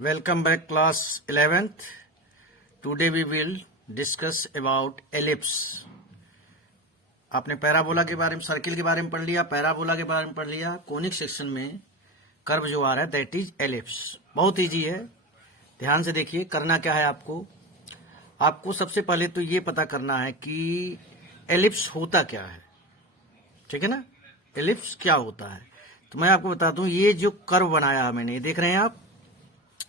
Welcome back class 11th. Today we will discuss about ellipse. आपने parabola के बारे में, सर्किल के बारे में पढ़ लिया, पैराबोला के बारे में पढ़ लिया, कोनिक सेक्शन में कर्व जो आ रहा है दैट इज एलिप्स। बहुत इजी है, ध्यान से देखिए। करना क्या है आपको सबसे पहले तो ये पता करना है कि एलिप्स होता क्या है, ठीक है ना। एलिप्स क्या होता है तो मैं आपको बता दूं, ये जो कर्व बनाया मैंने, देख रहे हैं आप,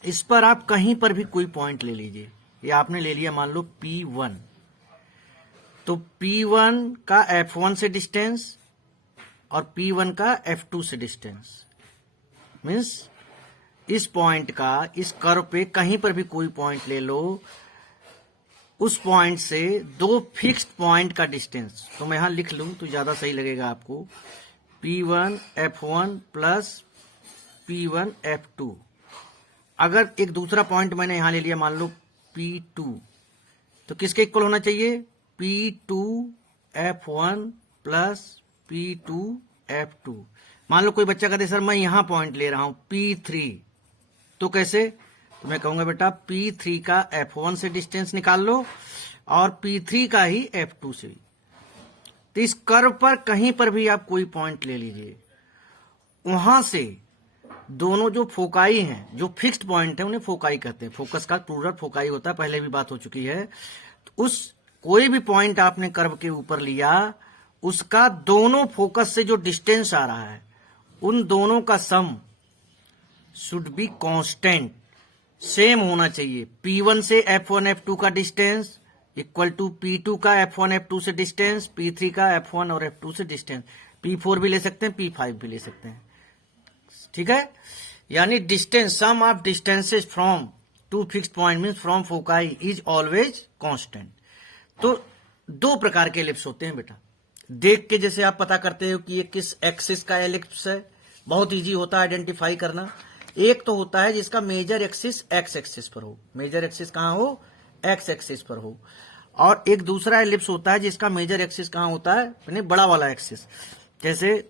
इस पर आप कहीं पर भी कोई पॉइंट ले लीजिए। ये आपने ले लिया मान लो P1, तो P1 का F1 से डिस्टेंस और P1 का F2 से डिस्टेंस, मीन्स इस पॉइंट का इस कर्व पे कहीं पर भी कोई पॉइंट ले लो, उस पॉइंट से दो फिक्स्ड पॉइंट का डिस्टेंस। तो मैं यहां लिख लूं तो ज्यादा सही लगेगा आपको, P1 F1 plus P1 F2। अगर एक दूसरा पॉइंट मैंने यहां ले लिया मान लो P2, तो किसके इक्वल होना चाहिए? P2 F1 plus P2 F2। मान लो कोई बच्चा कहते सर मैं यहां पॉइंट ले रहा हूं P3, तो कैसे? तो मैं कहूंगा बेटा P3 का F1 से डिस्टेंस निकाल लो और P3 का ही F2 से। तो इस कर्व पर कहीं पर भी आप कोई पॉइंट ले लीजिए, वहां से दोनों जो फोकाई हैं, जो फिक्स्ड पॉइंट है, उन्हें फोकाई कहते हैं। फोकस का प्लूरल फोकाई होता है, पहले भी बात हो चुकी है। तो उस कोई भी पॉइंट आपने कर्व के ऊपर लिया, उसका दोनों फोकस से जो डिस्टेंस आ रहा है, उन दोनों का sum should be constant, same होना चाहिए। P1 से F1 F2 का डिस्टेंस इक्वल टू P2 का F1 F2 से डिस्टेंस, P3 का F1 और F2 से डिस्टेंस। P4 भी ले सकते हैं, P5 भी ले सकते हैं, ठीक है। यानी distance, sum of distances from two fixed point means from foci is always constant. तो दो प्रकार के एलिप्स होते हैं बेटा, देख के जैसे आप पता करते हो कि ये किस एक्सिस का एलिप्स है, बहुत इजी होता है आइडेंटिफाई करना। एक तो होता है जिसका मेजर एक्सिस एक्स एक्सिस पर हो, मेजर एक्सिस कहां हो? एक्स एक्सिस पर हो। और एक दूसरा एलिप्स होता है जिसका मेजर एक्सिस कहां होता है? यानी बड़ा वाला एक्सिस, जैसे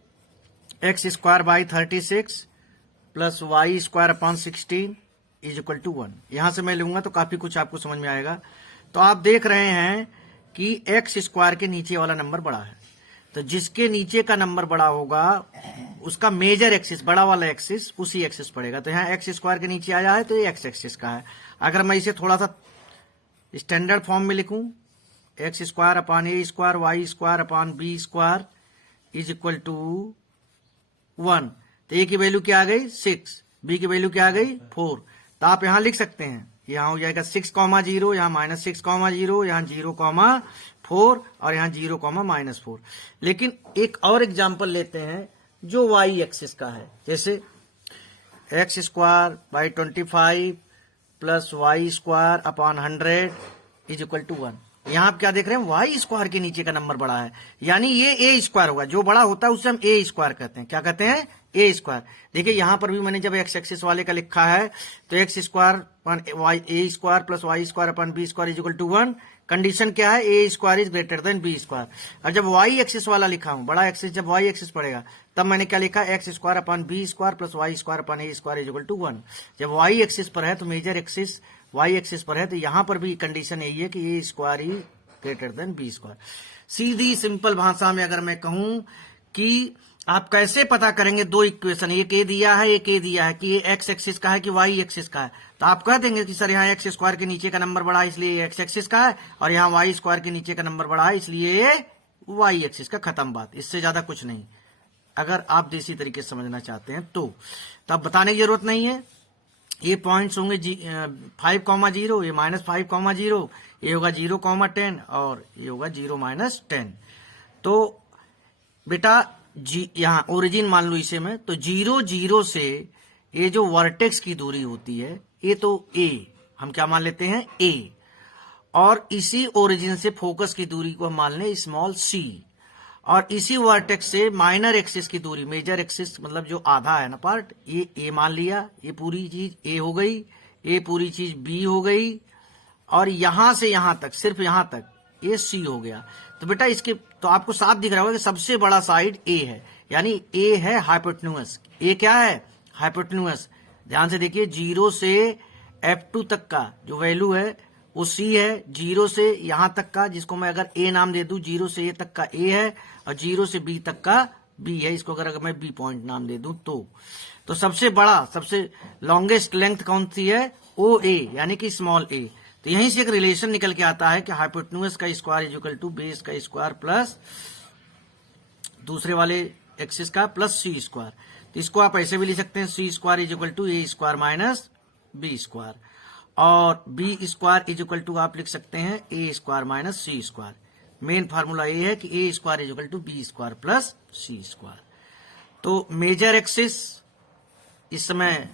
x square by 36 plus Y square upon 16 is equal to 1। यहां से मैं लूंगा तो काफी कुछ आपको समझ में आएगा। तो आप देख रहे हैं कि एक्स स्क्वायर के नीचे वाला नंबर बड़ा है, तो जिसके नीचे का नंबर बड़ा होगा उसका मेजर एक्सिस, बड़ा वाला एक्सिस, उसी एक्सिस पड़ेगा। तो यहाँ एक्स स्क्वायर के नीचे आया है तो ये एक्स एक्सिस का है। अगर मैं इसे थोड़ा सा स्टैंडर्ड फॉर्म में लिखूं, x square upon a square y square upon B square is equal to 1। तो ए की वैल्यू क्या आ गई? 6, बी की वैल्यू क्या आ गई? 4। तो आप यहां लिख सकते हैं, यहां हो जाएगा 6,0, यहां -6,0, यहां 0,4 और यहां 0,-4। लेकिन एक और एग्जांपल लेते हैं जो वाई एक्सिस का है, जैसे x square by 25 plus Y square upon 100 is equal to 1। यहां आप क्या देख रहे हैं? वाई स्क्वायर के नीचे का नंबर बड़ा है, यानी ये ए स्क्वायर होगा। जो बड़ा होता है उसे हम ए स्क्वायर कहते हैं। क्या कहते हैं? ए स्क्वायर। देखिए यहां पर भी मैंने जब एक्स एक्सिस वाले का लिखा है तो X square Y A square plus Y square upon B square is equal to 1। Condition क्या है? A square is greater than B square. और जब वाई एक्सिस वाला लिखा हूं, बड़ा एक्सिस जब वाई एक्सिस पड़ेगा, तब मैंने क्या लिखा? X square upon B square plus Y square upon a square is equal to 1। जब वाई एक्सिस पर है तो मेजर एक्सिस वाई एक्सिस पर है, तो यहां पर भी कंडीशन यही है कि A square is greater than B square. सीधी सिंपल भाषा में अगर मैं कहूं कि आप कैसे पता करेंगे दो इक्वेशन, एक ए दिया है एक ए दिया है, कि ये एक्स एक्सिस का है कि वाई एक्सिस का है, तो आप कह देंगे कि सर यहाँ एक्स स्क्वायर के नीचे का नंबर बड़ा है इसलिए एक्स एक्सिस का है, और यहाँ वाई स्क्वायर के नीचे का नंबर बड़ा है इसलिए ये वाई एक्सिस का। खत्म बात, इससे ज्यादा कुछ नहीं। अगर आप देसी तरीके से समझना चाहते हैं तो आप बताने की जरूरत नहीं है। ये पॉइंट्स होंगे 5,0, ये -5,0, ये होगा 0,10 और ये होगा 0-10। तो बेटा यहां ओरिजिन मान लो इसे मैं, तो 0 से ये जो वर्टेक्स की दूरी होती है, ये तो ए, हम क्या मान लेते हैं? ए। और इसी ओरिजिन से फोकस की दूरी को हम मान लें स्मॉल सी, और इसी वर्टेक्स से माइनर एक्सिस की दूरी, मेजर एक्सिस मतलब जो आधा है ना पार्ट, ये ए मान लिया। ये पूरी चीज ए हो गई, ये पूरी चीज बी हो गई, और यहां से यहां तक, सिर्फ यहां तक ये सी हो गया। तो बेटा इसके तो आपको साफ दिख रहा होगा कि सबसे बड़ा साइड ए है, यानी ए है हाइपोटेन्यूस। ए क्या है? हाइपोटेन्यूस। ध्यान से देखिए, 0 से F2 तक का जो वैल्यू है वो C है, 0 से यहां तक का, जिसको मैं अगर A नाम दे दूं, 0 से A तक का A है और 0 से B तक का B है, इसको अगर मैं B पॉइंट नाम दे दूं तो सबसे बड़ा, सबसे लॉन्गेस्ट लेंथ कौन सी है? OA, यानी कि स्मॉल a। तो यहीं से एक रिलेशन निकल के आता है कि हाइपोटेन्यूज का square is equal to base का स्क्वायर प्लस दूसरे वाले एक्सिस का प्लस C स्क्वायर। तो इसको आप ऐसे भी लिख सकते हैं, C square is equal to A square minus B square, और B square is equal to आप लिख सकते हैं A square minus C square. Main formula ये है कि A square is equal to B square plus C square. तो major axis इस समय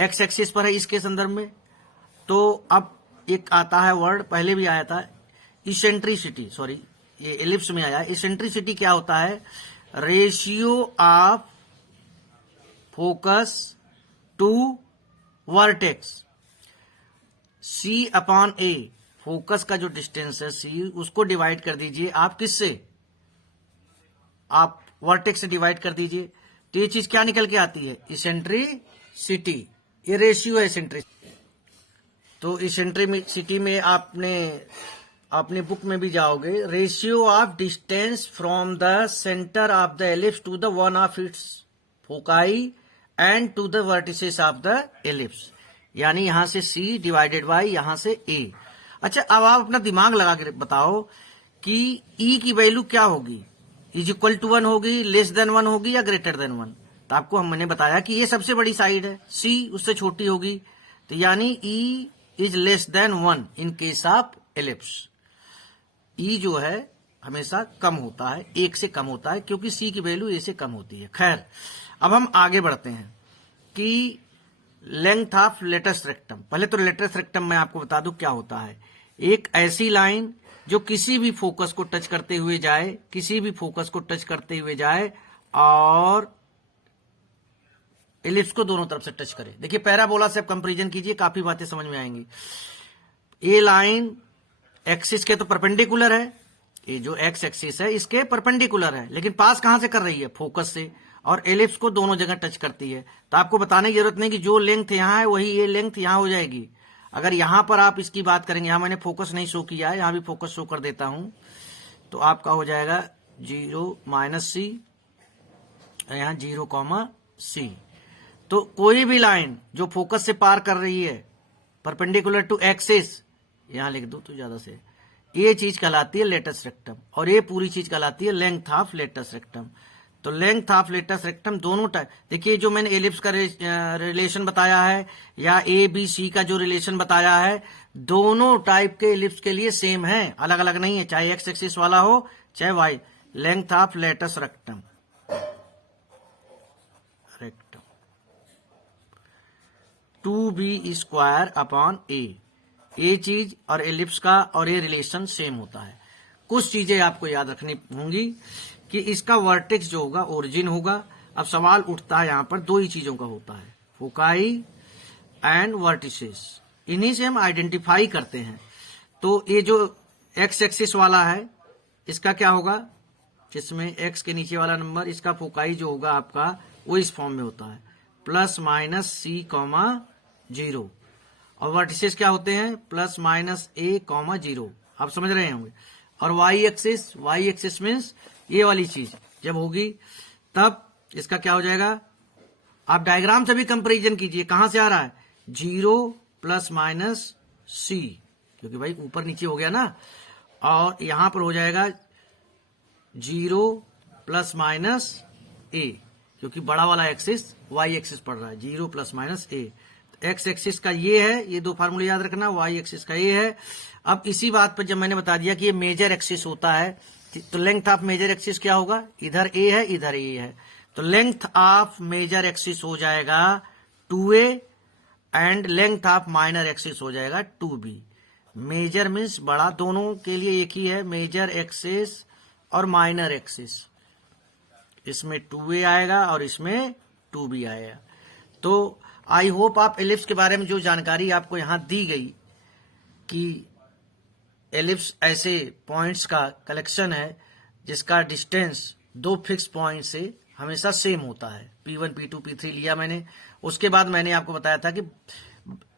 एक्स एक्सिस पर है इसके संदर्भ में। तो अब एक आता है वर्ड, पहले भी आया था, इसेंट्रिसिटी, सॉरी ये एलिप्स में आया। इसेंट्रिसिटी क्या होता है? Ratio of focus to vertex C upon A। Focus का जो डिस्टेंस है C, उसको डिवाइड कर दीजिए आप किससे? आप वर्टेक्स से डिवाइड कर दीजिए, तो ये चीज क्या निकल के आती है? इसेंट्रिसिटी। ये रेशियो है इसेंट्रिसिटी। तो इसेंट्रिसिटी में आपने अपने बुक में भी जाओगे, ratio of distance from the centre of the ellipse to the one of its foci and to the vertices of the ellipse, यानी यहां से C डिवाइडेड बाई यहां से A। अच्छा, अब आप अपना दिमाग लगा के बताओ कि E की वैल्यू क्या होगी? इज इक्वल टू 1 होगी, लेस देन 1 होगी, या ग्रेटर देन 1? तो आपको हमने बताया कि ये सबसे बड़ी साइड है, C उससे छोटी होगी, तो यानी E is less than 1 in case of ellipse. E जो है हमेशा कम होता है, 1 से कम होता है, क्योंकि C की वैल्यू A से कम होती है। खैर, अब हम आगे बढ़ते हैं कि लेंथ ऑफ लेटस रेक्टम। पहले तो लेटस रेक्टम मैं आपको बता दूं क्या होता है। एक ऐसी लाइन जो किसी भी फोकस को टच करते हुए जाए, किसी भी फोकस को टच करते हुए जाए और एलिप्स को दोनों तरफ से टच करे। देखिए, पैराबोला से आप कंपैरिजन कीजिए, काफी बातें समझ में आएंगी। ये लाइन एक्सिस के तो परपेंडिकुलर है, ये जो एक्स एक्सिस है इसके परपेंडिकुलर है, लेकिन पास कहां से कर रही है? फोकस से, और एलिप्स को दोनों जगह टच करती है। तो आपको बताने की जरूरत नहीं कि जो लेंथ यहां है वही ये लेंथ यहां हो जाएगी। अगर यहां पर आप इसकी बात करेंगे, यहां मैंने फोकस नहीं शो किया है, यहां भी फोकस शो कर देता हूं, तो आपका हो जाएगा 0 माइनस C, यहां 0 C। तो कोई भी लाइन जो फोकस से पार कर रही है परपेंडिकुलर टू एक्सिस, यहां लिख दो तो ज्यादा से, ये चीज कहलाती है लेटस रेक्टम, और ये पूरी चीज कहलाती है लेंथ ऑफ लेटस रेक्टम। तो लेंथ ऑफ लेटस रेक्टम दोनों टाइप, देखिए जो मैंने एलिप्स का रिलेशन बताया है या ABC का जो रिलेशन बताया है, दोनों टाइप के एलिप्स के लिए सेम है, अलग अलग नहीं है, चाहे एक्स एक्सिस वाला हो चाहे y. Length of latus rectum 2B square upon A। ये चीज और एलिप्स का और ये रिलेशन सेम होता है। कुछ चीजें आपको याद रखनी होंगी कि इसका वर्टेक्स जो होगा ओरिजिन होगा। अब सवाल उठता है यहां पर, दो ही चीजों का होता है, फोकाई एंड वर्टिसेस, इन्हीं से हम आइडेंटिफाई करते हैं। तो ये जो एक्स एक्सिस वाला है इसका क्या होगा? जिसमें एक्स के नीचे वाला नंबर, इसका फोकाई जो होगा आपका वो इस फॉर्म में होता है, प्लस माइनस C, 0, और वर्टिसेस क्या होते हैं? Plus minus A, 0। आप समझ रहे होंगे। और वाई एक्सिस मीन्स ये वाली चीज जब होगी तब इसका क्या हो जाएगा? आप डायग्राम से भी कंपैरिजन कीजिए, कहां से आ रहा है? 0 प्लस माइनस C, क्योंकि भाई ऊपर नीचे हो गया ना, और यहां पर हो जाएगा 0 प्लस माइनस A, क्योंकि बड़ा वाला एक्सिस वाई एक्सिस पड़ रहा है, 0 plus minus A। X axis का ये है, ये दो फार्मूले याद रखना, वाई एक्सिस का ये है। अब इसी बात पर जब मैंने बता दिया कि ये मेजर एक्सिस होता है, तो लेंथ ऑफ मेजर एक्सिस क्या होगा? इधर A है, इधर A है, तो लेंथ ऑफ मेजर एक्सिस हो जाएगा 2A and length of minor axis हो जाएगा 2B। मेजर मीन्स बड़ा, दोनों के लिए एक ही है, मेजर एक्सिस और माइनर एक्सिस। इसमें 2A आएगा और इसमें 2B आएगा। तो आई होप आप एलिप्स के बारे में जो जानकारी आपको यहां दी गई कि एलिप्स ऐसे पॉइंट्स का कलेक्शन है जिसका डिस्टेंस दो फिक्स पॉइंट से हमेशा सेम होता है। P1 P2 P3 लिया मैंने, उसके बाद मैंने आपको बताया था कि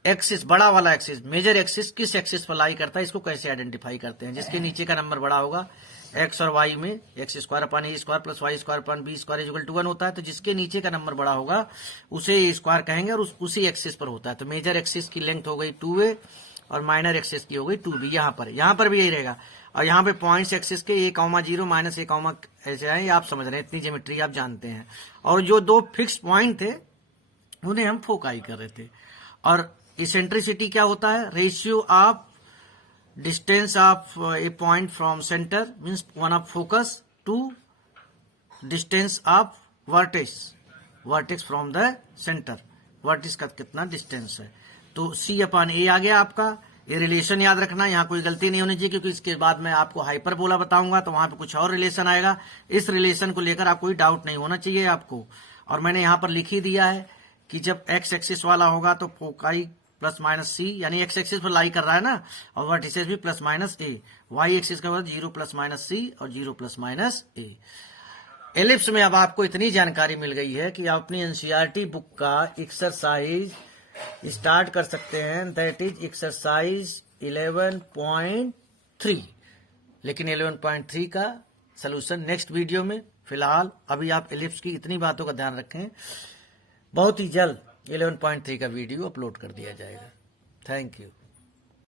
एक्सिस, बड़ा वाला एक्सिस, मेजर एक्सिस किस एक्सिस पर लाई करता है, इसको कैसे आइडेंटिफाई करते हैं। जिसके नीचे का नंबर बड़ा होगा, एक्स और वाई में x square upon a square plus Y square upon b square equal to 1 होता है, तो जिसके नीचे का नंबर बड़ा होगा उसे ए स्क्वायर कहेंगे और उसी एक्सिस पर होता है। तो मेजर एक्सिस की लेंथ हो गई 2a और माइनर एक्सिस की हो गई 2b। यहाँ पर भी यही रहेगा। और यहाँ पे पॉइंट्स एक्सिस के a,0 माइनस a, ऐसे आए, आप समझ रहे हैं, इतनी ज्योमेट्री आप जानते हैं। और जो दो फिक्स पॉइंट थे उन्हें हम फोकाई कर रहे थे। और इसेंट्रिसिटी क्या होता है, ratio of distance of a point from centre means one of focus to distance of vertex from the centre, vertex का कितना डिस्टेंस है। तो C/A आ गया आपका। ये रिलेशन याद रखना, यहाँ कोई गलती नहीं होनी चाहिए, क्योंकि इसके बाद मैं आपको हाइपरबोला बताऊंगा तो वहां पे कुछ और रिलेशन आएगा। इस रिलेशन को लेकर आप कोई डाउट नहीं होना चाहिए आपको। और मैंने यहाँ पर लिख ही दिया है कि जब एक्स एक्सिस वाला होगा तो फोकाई प्लस माइनस सी, यानी एक्स एक्सिस पर लाई कर रहा है ना, और वर्टिसेस भी प्लस माइनस ए। वाई एक्सिस का बाद 0 प्लस माइनस सी और 0 प्लस माइनस ए। एलिप्स में अब आपको इतनी जानकारी मिल गई है कि आप अपनी एनसीईआरटी बुक का एक्सरसाइज स्टार्ट कर सकते हैं, दैट इज एक्सरसाइज 11.3। लेकिन 11.3 का सलूशन नेक्स्ट वीडियो में। फिलहाल अभी आप एलिप्स की इतनी बातों का ध्यान रखें, बहुत ही जल्द 11.3 का वीडियो अपलोड कर दिया जाएगा। Thank you.